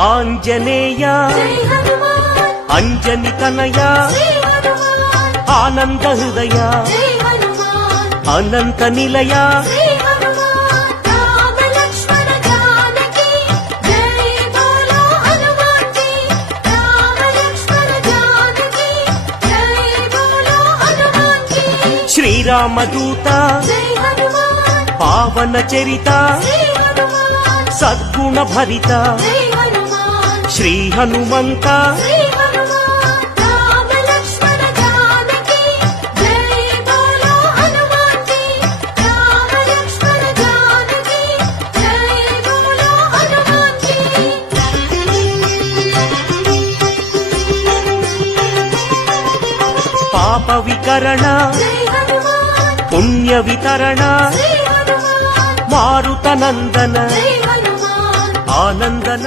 ఆంజనేయ అంజని తనయ ఆనంద హృదయ అనంత నిలయ శ్రీరామదూత పావన చరిత సద్గుణ భరిత శ్రీ హనుమంత పాప వికరణ పుణ్య వితరణ మారుత నందన ఆనందన